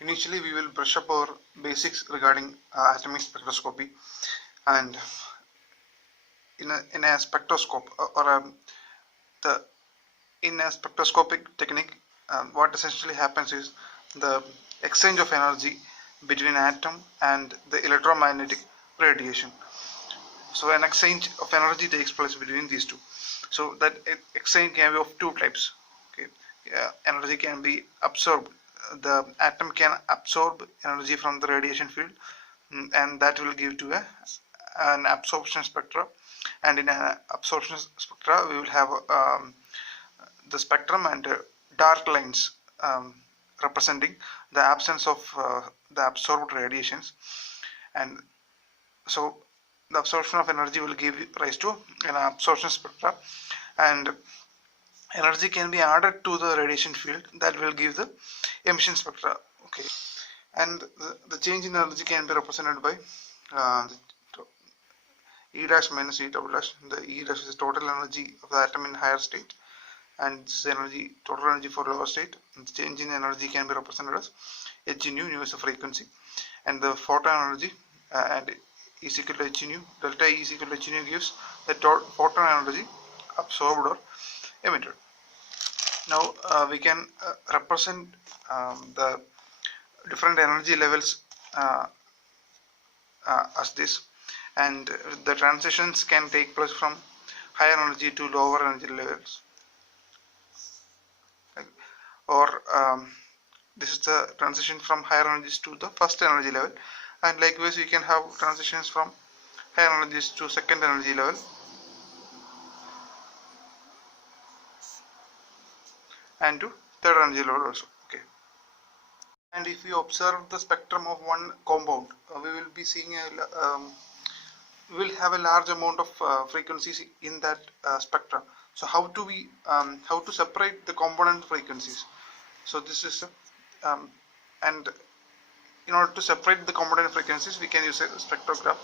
Initially, we will brush up our basics regarding atomic spectroscopy, and in a spectroscope the in a spectroscopic technique, what essentially happens is the exchange of energy between atom and the electromagnetic radiation. So an exchange of energy takes place between these two. So that exchange can be of two types. Okay, energy can be absorbed. The atom can absorb energy from the radiation field, and that will give to an absorption spectra. And in an absorption spectra, we will have the spectrum and dark lines representing the absence of the absorbed radiations. And so the absorption of energy will give rise to an absorption spectra, and energy can be added to the radiation field that will give the emission spectra. Okay, and the change in energy can be represented by E dash minus E double dash. The E dash is the total energy of the atom in higher state, and this is energy, total energy for lower state. And the change in energy can be represented as H nu. Nu is the frequency, and the photon energy and E is equal to H nu. Delta E is equal to H nu gives the photon energy absorbed or emitted. Now we can represent the different energy levels as this, and the transitions can take place from higher energy to lower energy levels, or this is the transition from higher energies to the first energy level, and likewise we can have transitions from higher energies to second energy level, and to third energy level also. Okay, and if we observe the spectrum of one compound, we will be seeing we will have a large amount of frequencies in that spectrum. So how to separate the component frequencies? So this is and in order to separate the component frequencies, we can use a spectrograph.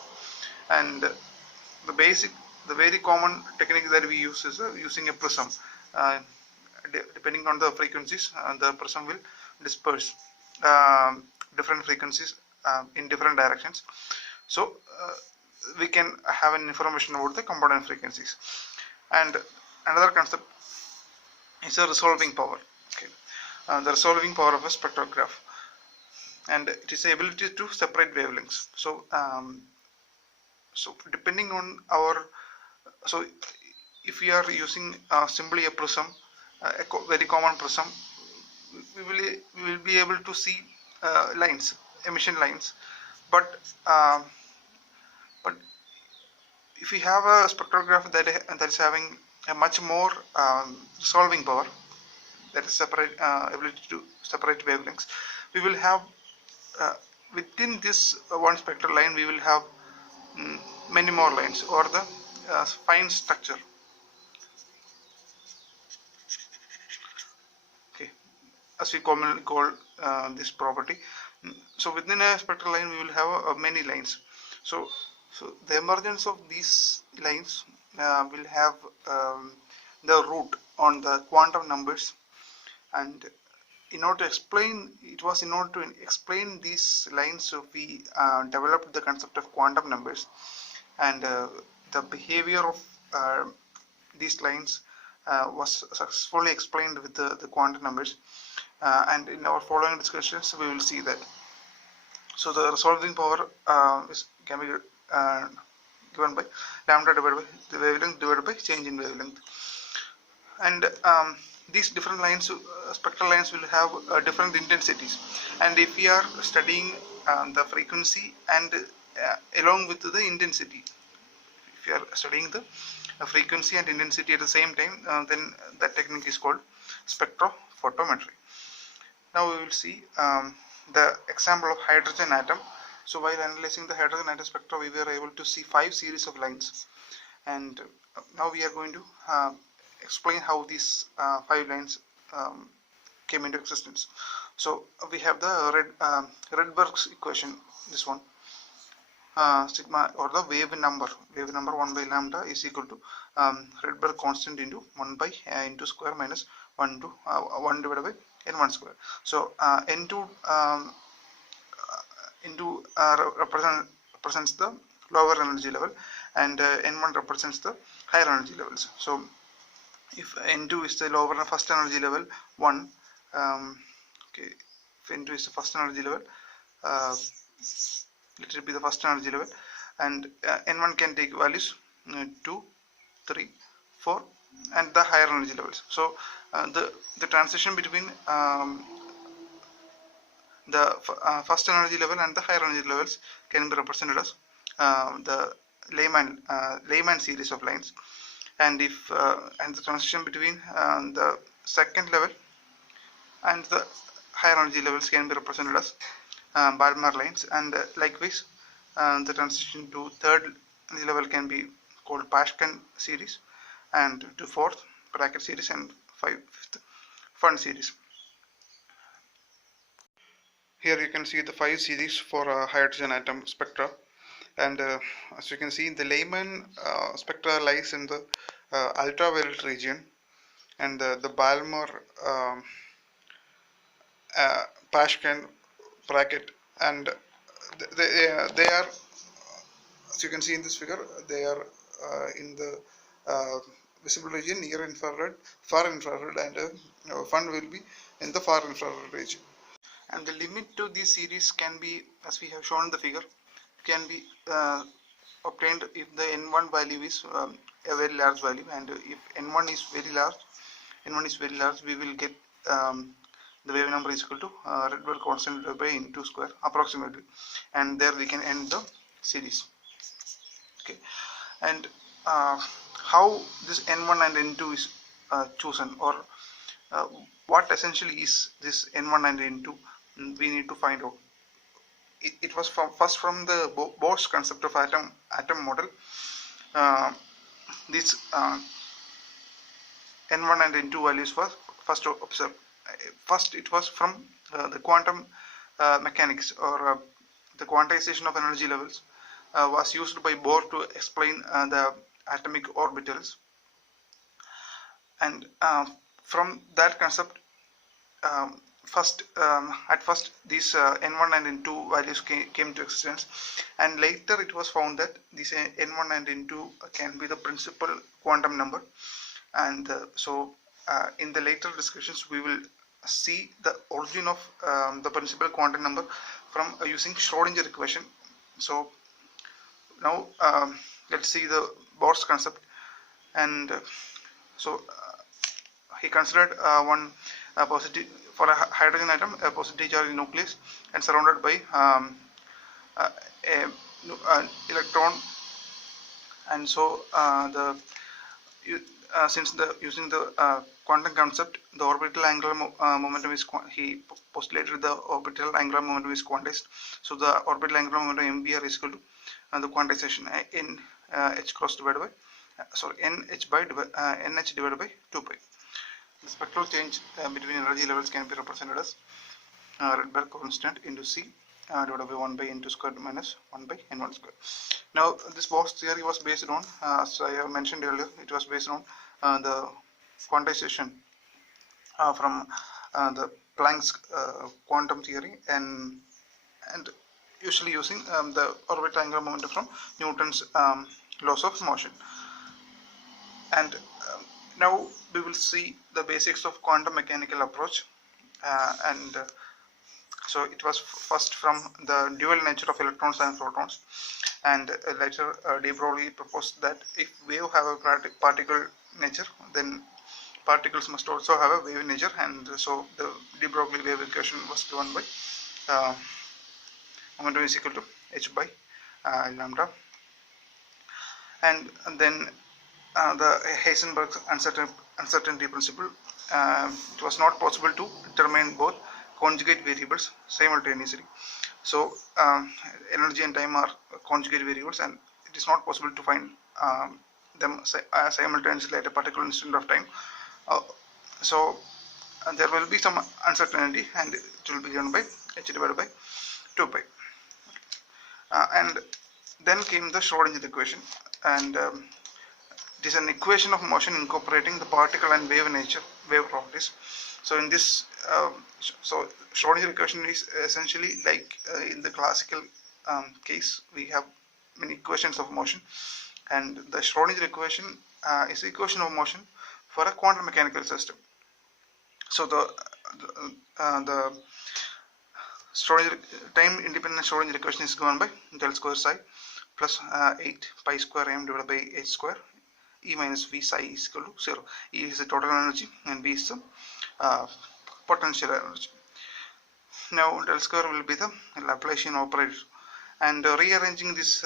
And the very common technique that we use is using a prism. Depending on the frequencies, the prism will disperse different frequencies in different directions. So we can have an information about the component frequencies. And another concept is a resolving power. Okay, the resolving power of a spectrograph, and it is the ability to separate wavelengths. So so depending on our, so if we are using simply a prism, a very common prism, we will be able to see lines, emission lines, but if we have a spectrograph that is having a much more resolving power, that is ability to separate wavelengths, we will have within this one spectral line we will have many more lines, or the fine structure. Okay, as we commonly call this property. So within a spectral line we will have many lines. So the emergence of these lines will have the root on the quantum numbers, and in order to explain these lines, so we developed the concept of quantum numbers, and the behavior of these lines was successfully explained with the quantum numbers, and in our following discussions we will see that. So the resolving power can be given by lambda divided by the wavelength divided by change in wavelength. And these different lines, spectral lines, will have different intensities, and if we are studying the frequency and along with the intensity, if you are studying the frequency and intensity at the same time, then that technique is called spectrophotometry. Now we will see the example of hydrogen atom. So while analyzing the hydrogen atom spectra, we were able to see 5 series of lines, and now we are going to explain how these 5 lines came into existence. So we have the Rydberg's equation, this one. sigma, or the wave number 1 by lambda is equal to Rydberg constant into 1 by into square minus 1 to 1 divided by n1 square. So n2 into represents the lower energy level, and n1 represents the higher energy levels. So if n2 is the lower first energy level 1, okay, if n2 is the first energy level, let it be the first energy level, and n1 can take values 2, 3, 4, and the higher energy levels. So the transition between the first energy level and the higher energy levels can be represented as the Lyman series of lines, and if and the transition between the second level and the higher energy levels can be represented as Balmer lines, and likewise the transition to third level can be called Paschken series, and to fourth bracket series, and fifth Fund series. Here you can see the 5 series for hydrogen atom spectra, and as you can see, the Lyman spectra lies in the ultraviolet region, and the Balmer Paschken bracket, and they are, as you can see in this figure, they are in the visible region, near infrared, far infrared, and Fund will be in the far infrared region. And the limit to this series can be, as we have shown in the figure, can be obtained if the n1 value is a very large value, and if n1 is very large, we will get the wave number is equal to Rydberg constant by n2 square approximately, and there we can end the series. Okay, and how this n1 and n2 is chosen, or what essentially is this n1 and n2, we need to find out. It was first from the Bohr's concept of atom model. This n1 and n2 values was first observed. First, it was from the quantum mechanics, or the quantization of energy levels was used by Bohr to explain the atomic orbitals, and from that concept, at first these n1 and n2 values came to existence, and later it was found that this n1 and n2 can be the principal quantum number, and so in the later discussions we will see the origin of the principal quantum number from using Schrodinger equation. So now let's see the Bohr's concept, and so he considered one positive, for a hydrogen atom, a positive charged nucleus, and surrounded by an electron, and so since using the quantum concept, the orbital angular momentum is he postulated the orbital angular momentum is quantized. So the orbital angular momentum mvr is equal to the quantization in h cross divided by nh divided by 2 pi. The spectral change between energy levels can be represented as Rydberg constant into C divided by 1 by n2 squared minus 1 by n1 squared. Now this Bohr's theory was based on, as I have mentioned earlier, it was based on the quantization from the Planck's quantum theory, and usually using the orbital angular momentum from Newton's laws of motion. And now we will see the basics of quantum mechanical approach, and so it was first from the dual nature of electrons and protons, and later de Broglie proposed that if wave have a particle nature, then particles must also have a wave nature, and so the de Broglie wave equation was given by momentum is equal to h by lambda, and then the Heisenberg's uncertainty principle. It was not possible to determine both conjugate variables simultaneously. So energy and time are conjugate variables, and it is not possible to find them simultaneously at a particular instant of time. So there will be some uncertainty, and it will be given by h divided by 2 pi. And then came the Schrodinger equation, and it is an equation of motion incorporating the particle and wave wave properties. So in this, so Schrodinger equation is essentially like in the classical case, we have many equations of motion, and the Schrodinger equation is the equation of motion for a quantum mechanical system. So the Schrodinger time independent Schrodinger equation is given by del square psi plus 8 pi square m divided by h square E minus V psi is equal to 0. E is the total energy and V is the potential energy. Now del square will be the Laplacian operator, and rearranging this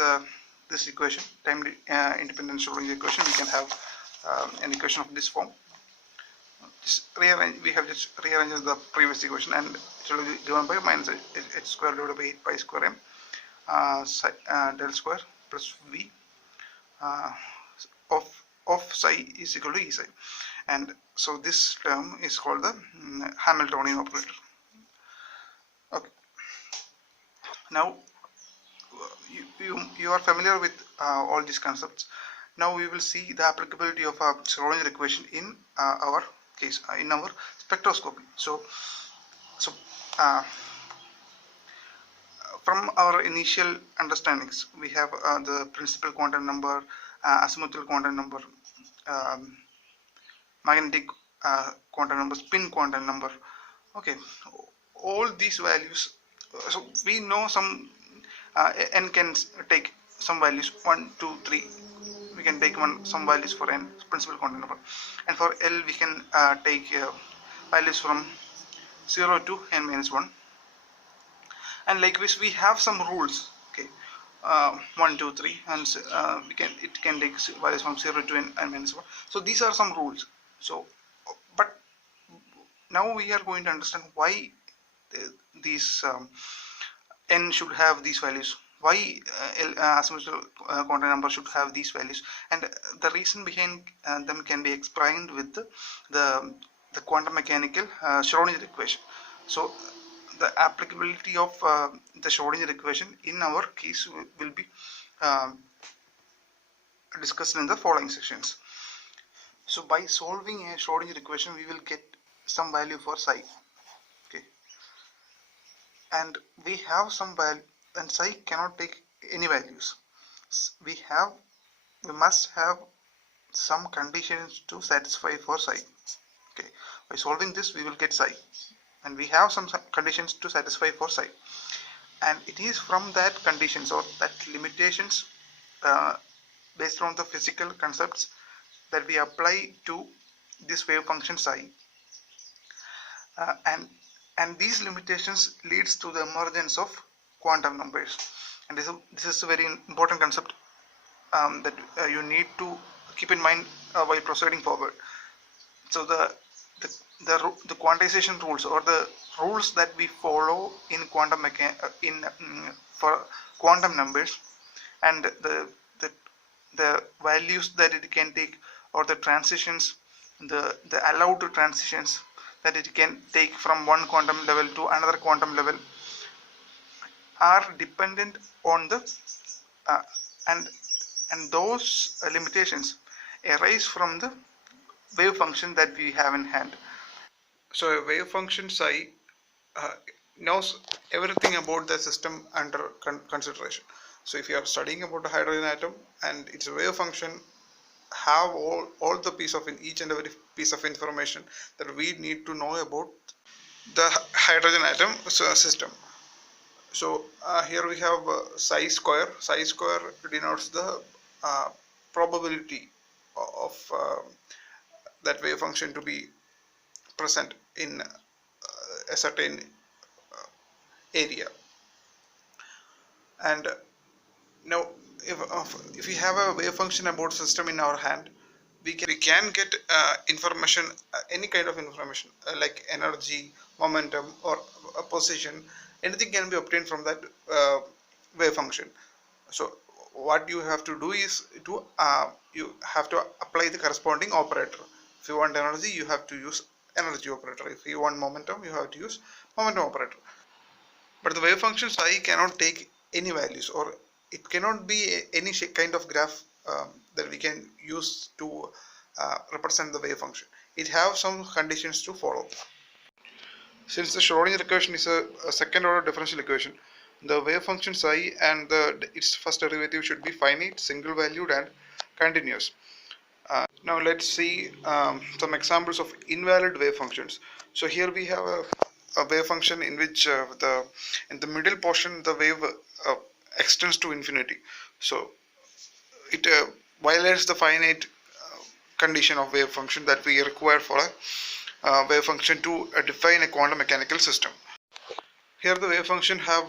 this equation, time independent Schrodinger equation, we can have an equation of this form. We have just rearranged the previous equation, and it will be given by minus h square divided by 8 pi square m del square plus V of psi is equal to E psi, and so this term is called the Hamiltonian operator. Okay. Now you are familiar with all these concepts. Now we will see the applicability of a Schrodinger equation in our case, in our spectroscopy. So from our initial understandings, we have the principal quantum number, azimuthal quantum number, magnetic quantum number, spin quantum number. Okay, all these values. So we know some n can take some values 1, 2, 3. We can take some values for n, principal quantum number, and for L we can take values from 0 to n minus 1. And likewise we have some rules. Okay, 1, 2, 3, and it can take values from 0 to n minus 1. So these are some rules. So, but now we are going to understand why these n should have these values. Why azimuthal quantum number should have these values, and the reason behind them can be explained with the quantum mechanical Schrodinger equation. So the applicability of the Schrodinger equation in our case will be discussed in the following sections. So by solving a Schrodinger equation, we will get some value for psi. Okay, and we have some value, and psi cannot take any values. We must have some conditions to satisfy for psi. Okay, by solving this we will get psi, and we have some conditions to satisfy for psi, and it is from that conditions or that limitations based on the physical concepts that we apply to this wave function psi, and these limitations leads to the emergence of quantum numbers. And this is a very important concept that you need to keep in mind while proceeding forward. So the quantization rules, or the rules that we follow in quantum for quantum numbers, and the values that it can take, or the transitions, the allowed transitions that it can take from one quantum level to another quantum level, are dependent on the and those limitations arise from the wave function that we have in hand. So a wave function psi knows everything about the system under consideration. So if you are studying about a hydrogen atom and its wave function have all the piece of each and every piece of information that we need to know about the hydrogen atom system. So here we have psi square. Psi square denotes the probability of that wave function to be present in a certain area. And now if we have a wave function about system in our hand, we can get information, any kind of information like energy, momentum, or a position. Anything can be obtained from that wave function. So what you have to do is you have to apply the corresponding operator. If you want energy, you have to use energy operator. If you want momentum, you have to use momentum operator. But the wave function psi cannot take any values, or it cannot be any kind of graph that we can use to represent the wave function. It have some conditions to follow. Since the Schrodinger equation is a second order differential equation, the wave function psi and its first derivative should be finite, single valued and continuous. Now let's see some examples of invalid wave functions. So here we have a wave function in which in the middle portion the wave extends to infinity. So it violates the finite condition of wave function that we require for a wave function to define a quantum mechanical system. Here the wave function have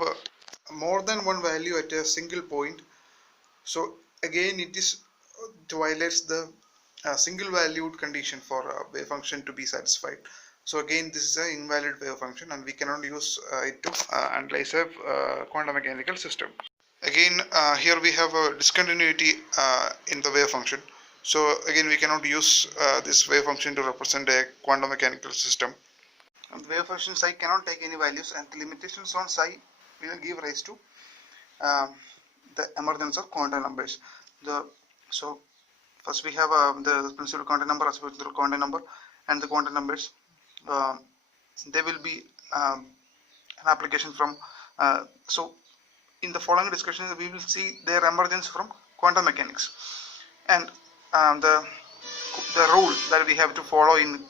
more than one value at a single point. So again it is violates the single valued condition for a wave function to be satisfied. So again this is an invalid wave function and we cannot use it to analyze a quantum mechanical system. Again here we have a discontinuity in the wave function. So again we cannot use this wave function to represent a quantum mechanical system. And the wave function psi cannot take any values, and the limitations on psi will give rise to the emergence of quantum numbers. So first we have the principal quantum number, absolute quantum number, and the quantum numbers. They will be an application from. So in the following discussions we will see their emergence from quantum mechanics, and the rule that we have to follow in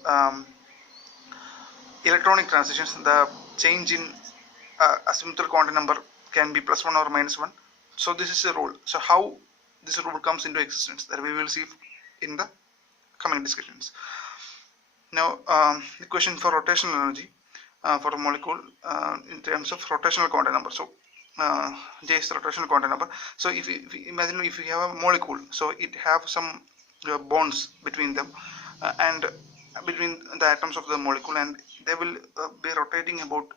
electronic transitions. The change in asymptotic quantum number can be +1 or -1. So this is a rule. So how this rule comes into existence, that we will see in the coming discussions. Now the question for rotational energy for a molecule in terms of rotational quantum number. So J is the rotational quantum number. So if you imagine if you have a molecule, so it have some bonds between them and between the atoms of the molecule, and they will be rotating about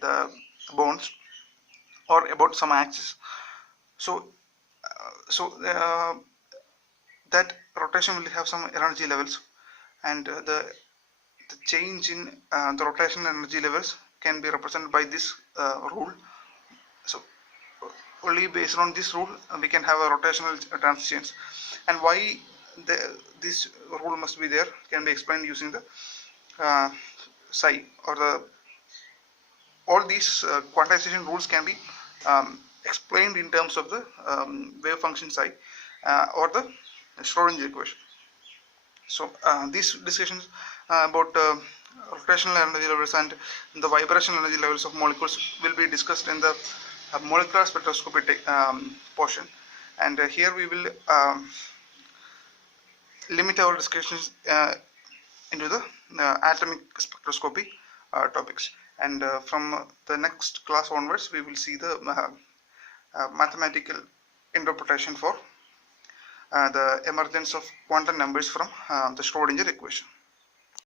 the bonds or about some axis. So that rotation will have some energy levels, and the change in the rotational energy levels can be represented by this rule. So only based on this rule we can have a rotational transitions, and why this rule must be there can be explained using the psi, or all these quantization rules can be explained in terms of the wave function psi or the Schrodinger equation. So these discussions about rotational energy levels and the vibrational energy levels of molecules will be discussed in the molecular spectroscopy portion, and here we will limit our discussions into the atomic spectroscopy topics, and from the next class onwards we will see the mathematical interpretation for the emergence of quantum numbers from the Schrodinger equation.